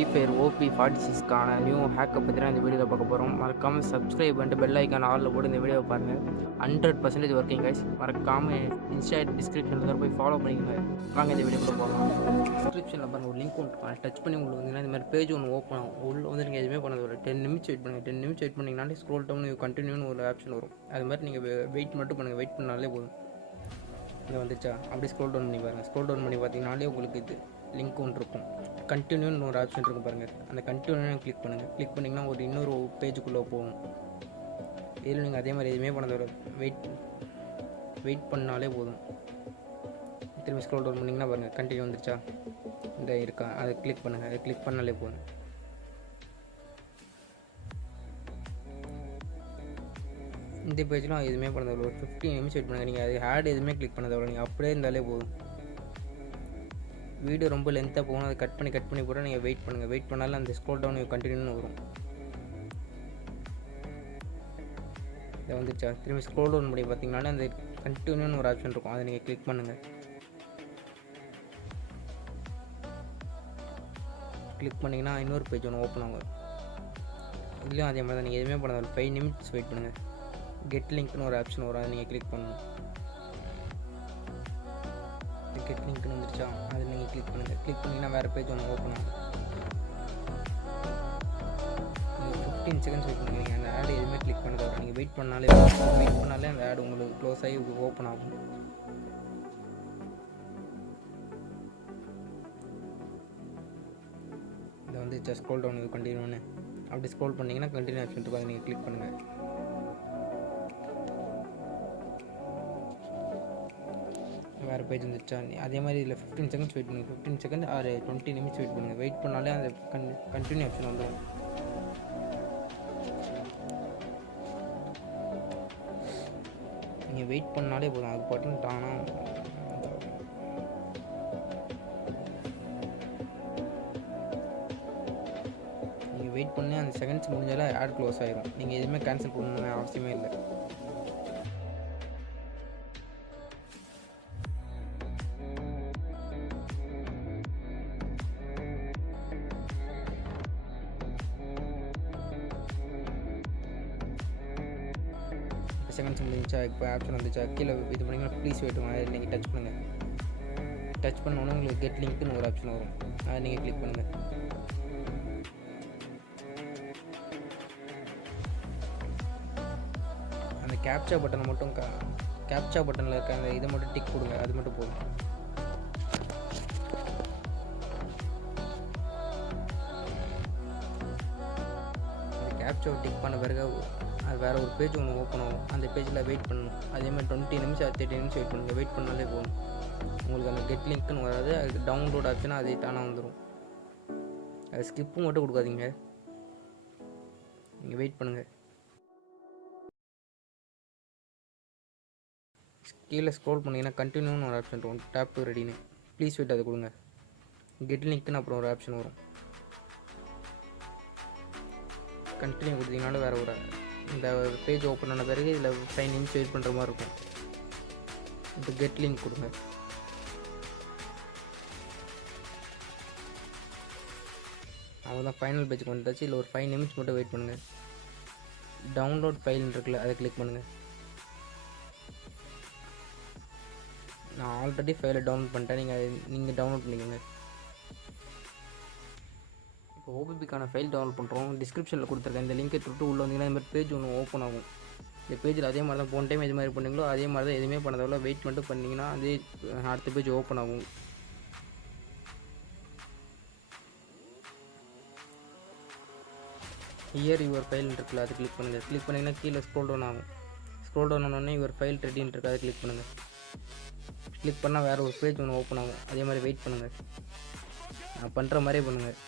Free fire OP 46க்கான new ஹேக்கை பற்றி தான் இந்த வீடியோவில் பார்க்க போகிறோம். மறக்காமல் சப்ஸ்கிரைப் பண்ணிட்டு பெல் ஐக்கான் ஆலில் போட்டு இந்த வீடியோவை பாருங்கள். 100% ஒர்க்கிங் கைஸ். மறக்காமல் இன்ஸ்டா டிஸ்கிரிப்ஷனில் போய் ஃபாலோ பண்ணிக்கோங்க. வாங்க இந்த வீடியோக்குள்ளே போகலாம். டிஸ்கிரிப்ஷனில் பாருங்கள் ஒரு லிங்க் ஒன்று டச் பண்ணி உங்களுக்கு வந்தீங்கன்னா இந்த மாதிரி பேஜ் ஒன்று ஓப்பன் ஆகும். உள்ள வந்து நீங்கள் எதுவுமே பண்ணது ஒரு 10 நிமிஷம் வெயிட் பண்ணுங்கள். 10 நிமிஷம் வெயிட் பண்ணிங்கனாலே ஸ்க்ரோல் டவுன் கண்டினியூன்னு ஒரு ஆப்ஷன் வரும். அது மாதிரி நீங்கள் வெயிட் மட்டும் பண்ணுங்கள். வெயிட் பண்ணாலே போதும். இங்கே வந்துச்சா அப்படியே ஸ்க்ரோல் டவுன் பண்ணி பாருங்கள். ஸ்க்ரோல் டவுன் பண்ணி பார்த்தீங்கனாலே உங்களுக்கு இது லிங்க் ஒன்று இருக்கும். கண்டினியூன்னு ஒரு ஆப்ஷன் இருக்கும் பாருங்கள். அந்த கண்டினியூ கிளிக் பண்ணுங்கள். கிளிக் பண்ணிங்கன்னா ஒரு இன்னொரு பேஜுக்குள்ளே போகும். இதில் நீங்கள் அதே மாதிரி எதுவுமே பண்ணதோட வெயிட் பண்ணாலே போதும். திரும்பி ஸ்க்ரோல் டவுன் பண்ணிங்கன்னா பாருங்கள் கண்டினியூ வந்துருச்சா இந்த இருக்கா அதை கிளிக் பண்ணுங்கள். அதை கிளிக் பண்ணாலே போதும். இந்த பேஜ்லாம் எதுவுமே பண்ணதோட ஒரு 15 நிமிஷம் வெயிட் பண்ணுங்கள். நீங்கள் அது ஆட் எதுவுமே கிளிக் பண்ணதோட நீங்கள் அப்படியே இருந்தாலே போதும். வீடியோ ரொம்ப லென்த்தாக போகணும். அதை கட் பண்ணி போட நீங்கள் வெயிட் பண்ணுங்கள். வெயிட் பண்ணாலும் அந்த ஸ்க்ரோல் டவுன் கண்டினியூன்னு வரும். இதை வந்துச்சா திரும்பி ஸ்க்ரோல் டவுன் பண்ணி பார்த்தீங்கன்னா அந்த கண்டினியூன்னு ஒரு ஆப்ஷன் இருக்கும். அதை நீங்கள் கிளிக் பண்ணுங்கள். கிளிக் பண்ணிங்கன்னா இன்னொரு பேஜ் ஒன்று ஓப்பன் ஆகும். இதுலேயும் அதே மாதிரி தான். நீங்கள் எதுவுமே பண்ணாலும் 5 நிமிட்ஸ் வெயிட் பண்ணுங்கள். கெட் லிங்க்னு ஒரு ஆப்ஷன் வரும். அதை நீங்கள் கிளிக் பண்ணணும். கெட் லிங்க்னு வந்துருச்சா அதை நீங்கள் கிளிக் பண்ணுங்கள். கிளிக் பண்ணிங்கன்னா வேறு பேஜ் ஒன்று ஓப்பன் ஆகும். 15 செகண்ட்ஸ் வெயிட் பண்ணுங்கள். நீங்கள் அந்த ஆடு எதுவுமே கிளிக் பண்ணதை வரும். நீங்கள் வெயிட் பண்ணாலே அந்த ஆடு உங்களுக்கு க்ளோஸ் ஆகி ஓப்பன் ஆகும். இதை வந்து ஸ்க்ரோல் டவுன் இது கண்டினியூன்னு அப்படி ஸ்க்ரோல் பண்ணிங்கன்னா கண்டினியூ ஆப்ஷன் இருக்கும். அதை நீங்கள் கிளிக் பண்ணுங்கள். வேறு பேஜ் வந்துச்சா அதே மாதிரி இதில் 15 செகண்ட்ஸ் வெயிட் பண்ணுங்கள். 15 செகண்ட் ஆறு 20 நிமிஷம் வெயிட் பண்ணுங்கள். வெயிட் பண்ணாலே அந்த கண்டினியூ ஆப்ஷன் வந்துடும். நீங்கள் வெயிட் பண்ணாலே போதும். அது பட்டன் தானா நீங்கள் வெயிட் பண்ணி அந்த செகண்ட்ஸ் முடிஞ்சாலே ஆட் க்ளோஸ் ஆகிடும். நீங்கள் எதுவுமே கேன்சல் பண்ணணும்னு அவசியமே இல்லை. செகண்ட்ஸ் முடிஞ்சா இப்போ ஆப்ஷன் வந்துச்சா கீழே இது பண்ணிங்கன்னா ப்ளீஸ் வெயிட் அதை நீங்கள் டச் பண்ணுங்கள். டச் பண்ணோன்னே உங்களுக்கு கெட் லிங்க்னு ஒரு ஆப்ஷன் வரும். அதை நீங்கள் கிளிக் பண்ணுங்கள். அந்த கேப்சா பட்டனை மட்டும் கேப்சா பட்டனில் இருக்க அந்த இதை மட்டும் டிக் கொடுங்க. அது மட்டும் போதும். அந்த கேப்சா டிக் பண்ண பிறகு அது வேறு ஒரு பேஜ் ஒன்று ஓப்பன் ஆகும். அந்த பேஜில் வெயிட் பண்ணணும். அதேமாதிரி 20 நிமிஷம் 30 நிமிஷம் வெயிட் பண்ணுங்கள். வெயிட் பண்ணாலே போதும். உங்களுக்கு அந்த கெட் லிங்க்னு வராது. அதுக்கு டவுன்லோட் ஆச்சுன்னா அதே தானாக வந்துடும். அது ஸ்கிப்பு மட்டும் கொடுக்காதீங்க. நீங்கள் வெயிட் பண்ணுங்கள். கீழே ஸ்க்ரோல் பண்ணிங்கன்னா கண்டினியூன்னு ஒரு ஆப்ஷன் இருக்கும். டேப் டு ரெடின்னு ப்ளீஸ் வெயிட் அதை கொடுங்க. கெட் லிங்க்னு அப்புறம் ஒரு ஆப்ஷன் வரும். கண்டினியூ கொடுத்தீங்கனாலும் வேறு ஒரு இந்த பேஜ் ஓப்பன் ஆன பிறகு இதில் 5 நிமிஷம் வெயிட் பண்ணுற மாதிரி இருக்கும். இப்போ கெட் லிங்க் கொடுங்க. அவ்வளோதான் ஃபைனல் பேஜுக்கு வந்துட்டாச்சு. இல்லை ஒரு 5 நிமிஷம் மட்டும் வெயிட் பண்ணுங்கள். டவுன்லோட் ஃபைல்னு இருக்குல்ல அதை கிளிக் பண்ணுங்கள். நான் ஆல்ரெடி ஃபைலை டவுன்லோட் பண்ணிட்டேன். நீங்கள் டவுன்லோட் பண்ணிக்கோங்க. இப்போ ஓபிபிக்கான ஃபைல் டவுன்லோட் பண்ணுறோம். டிஸ்கிரிப்ஷனில் கொடுத்துருக்கேன். இந்த லிங்கை தொட்டு உள்ளே வந்தீங்கன்னா இந்த மாதிரி பேஜ் ஒன்று ஓப்பன் ஆகும். இந்த பேஜில் அதே மாதிரி தான் போன டைம் எது மாதிரி பண்ணிங்களோ அதே மாதிரி தான் எதுவுமே பண்ணதவில்ல வெயிட் மட்டும் பண்ணிங்கன்னா அதே அடுத்த பேஜ் ஓப்பன் ஆகும். ஹியர் யுவர் ஃபைல் இருக்குல்ல அதை கிளிக் பண்ணுங்கள். கிளிக் பண்ணிங்கன்னா கீழே ஸ்க்ரோல் டவுன் ஆகும். ஸ்க்ரோல் டவுன் ஆனோடனே யுவர் ஃபைல் ரெடின்னு இருக்குது அதை கிளிக் பண்ணுங்கள். கிளிக் பண்ணால் வேறு ஒரு பேஜ் ஒன்று ஓப்பன் ஆகும். அதே மாதிரி வெயிட் பண்ணுங்கள். நான் பண்ணுற மாதிரியே பண்ணுங்கள்.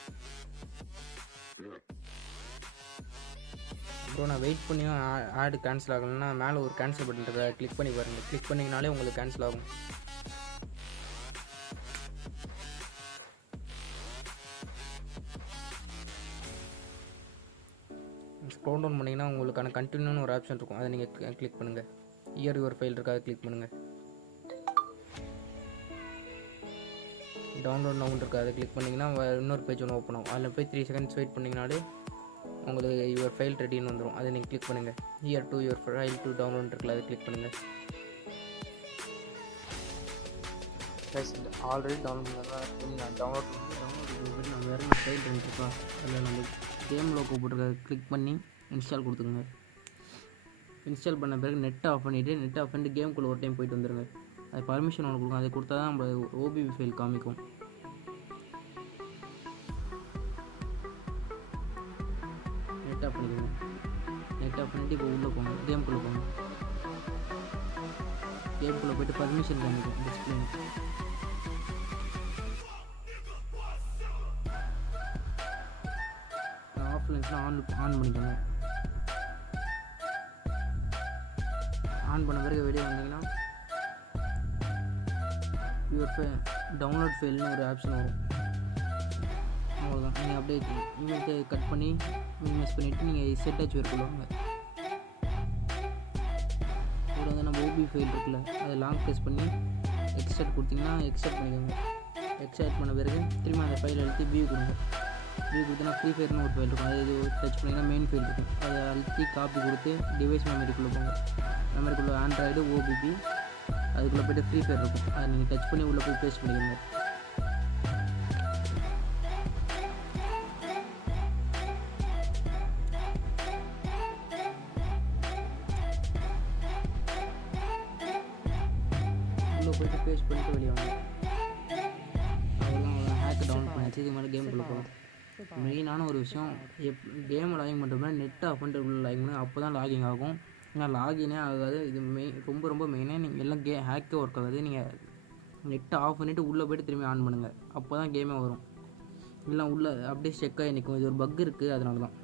அப்புறம் நான் வெயிட் பண்ணியும் ஆடு கேன்சல் ஆகலைன்னா மேலே ஒரு கேன்சல் பட்டன் இருக்கா கிளிக் பண்ணி பாருங்கள். கிளிக் பண்ணிங்கனாலே உங்களுக்கு கேன்சல் ஆகும். ஸ்க்ரோல் டவுன் பண்ணிங்கன்னா உங்களுக்கான கண்டினியூன்னு ஒரு ஆப்ஷன் இருக்கும். அதை நீங்கள் கிளிக் பண்ணுங்கள். ஹியர் யுவர் ஃபைல் இருக்கா அதை கிளிக் பண்ணுங்கள். டவுன்லோட் நவுன் இருக்குது, அதை கிளிக் பண்ணிங்கன்னா இன்னொரு பேஜ் ஒன்று ஓப்பன் ஆகும். அதில் போய் 3 செகண்ட்ஸ் வெயிட் பண்ணிங்கனாலே உங்களுக்கு யுவர் ஃபைல் ரெடின்னு வந்துடும். அதை நீங்கள் கிளிக் பண்ணுங்கள். Here to your file to download இருக்குல்ல, அதை கிளிக் பண்ணுங்கள். ஆல்ரெடி டவுன்லோட் நான் டவுன்லோட் நான் வேறு ஃபைல் இருக்கா அதில் நம்ம கேம் லோகோ போட்டிருக்க கிளிக் பண்ணி இன்ஸ்டால் கொடுத்துருங்க. இன்ஸ்டால் பண்ண பிறகு நெட் ஆஃப் பண்ணிவிட்டு கேமுக்குள்ளே ஒரு டைம் போயிட்டு வந்துடுங்க. அது பர்மிஷன் ஒன்று கொடுக்கும், அதை கொடுத்தா தான் நம்ம ஓபிபி ஃபைல் காமிக்கும். நெட் ஆஃப் பண்ணிக்கோங்க. நெட் ஆஃப் பண்ணிவிட்டு இப்போ உள்ளே போங்க, கேமுக்குள்ளே போங்க. கேமுக்குள்ளே போய்ட்டு பர்மிஷன் காமிக்கும் டிஸ்பிளே. ஆஃப்லைன்ஸ்லாம் ஆன் பண்ணிக்கோங்க. ஆன் பண்ண பிறகு வெளியே வந்தீங்கன்னா யுவர் டவுன்லோட் ஃபைல்னு ஒரு ஆப்ஷன் வரும். அவ்வளோதான். நீங்கள் அப்படியே இமெயில்ட்டு கட் பண்ணி மினிமைஸ் பண்ணிவிட்டு நீங்கள் செட் ஆச்சு கொள்ளுவாங்க. இதில் வந்து நம்ம ஓபி ஃபைல் இருக்குல்ல, அதை லாங் ப்ரெஸ் பண்ணி எக்ஸ்ட்ராக்ட் கொடுத்தீங்கன்னா எக்ஸ்ட்ராக்ட் பண்ணிக்கோங்க. எக்ஸ்ட்ராக்ட் பண்ண பிறகு திரும்ப அந்த ஃபைல் அழுத்தி வியூ கொடுங்க. வியூ கொடுத்தீங்கன்னா ஃப்ரீ ஃபயர்னு ஒரு ஃபைல் இருக்கும், அது இது டச் பண்ணிங்கன்னா மெயின் ஃபைல் இருக்கும். அதை அழுத்தி காப்பி கொடுத்து டிவைஸ் மெமரிக்குள்ளே போங்க. மெமரிக்குள்ளே ஆண்ட்ராய்டு ஓபிபி அதுக்குள்ளே போய்ட்டு ஃப்ரீ ஃபயர் இருக்கும், அதை நீங்கள் டச் பண்ணி உள்ளே போய் பேஸ்ட் பண்ணிக்கோங்க. உள்ளே போய்ட்டு பேஸ்ட் பண்ணிட்டு வெளியே வாங்க. அவ்வளோதான், ஹேக்கை டவுன் பண்ணிச்சு. இது மாதிரி கேமுக்குள்ளே போகலாம். மெயினான ஒரு விஷயம், கேமை லாகிங் பண்ணுறப்ப நெட் ஆஃப் பண்ணிட்டு உள்ள லாகிங் பண்ணி அப்போ தான் லாகிங் ஆகும். ஏன்னா லாகினே ஆகாது. இது ரொம்ப மெயினாக நீங்கள் எல்லாம் ஹேக்கே ஒர்க் ஆகாது. நீங்கள் நெட்டை ஆஃப் பண்ணிவிட்டு உள்ளே போய்ட்டு திரும்பி ஆன் பண்ணுங்கள், அப்போ தான் கேமே வரும். இல்லை உள்ளே அப்படியே ஸ்டெக் ஆகி நிற்கும். இது ஒரு பக் இருக்குது, அதனால தான்.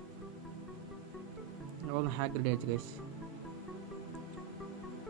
அவ்வளோ ஹேக் ரெடி ஆச்சு கைஸ்.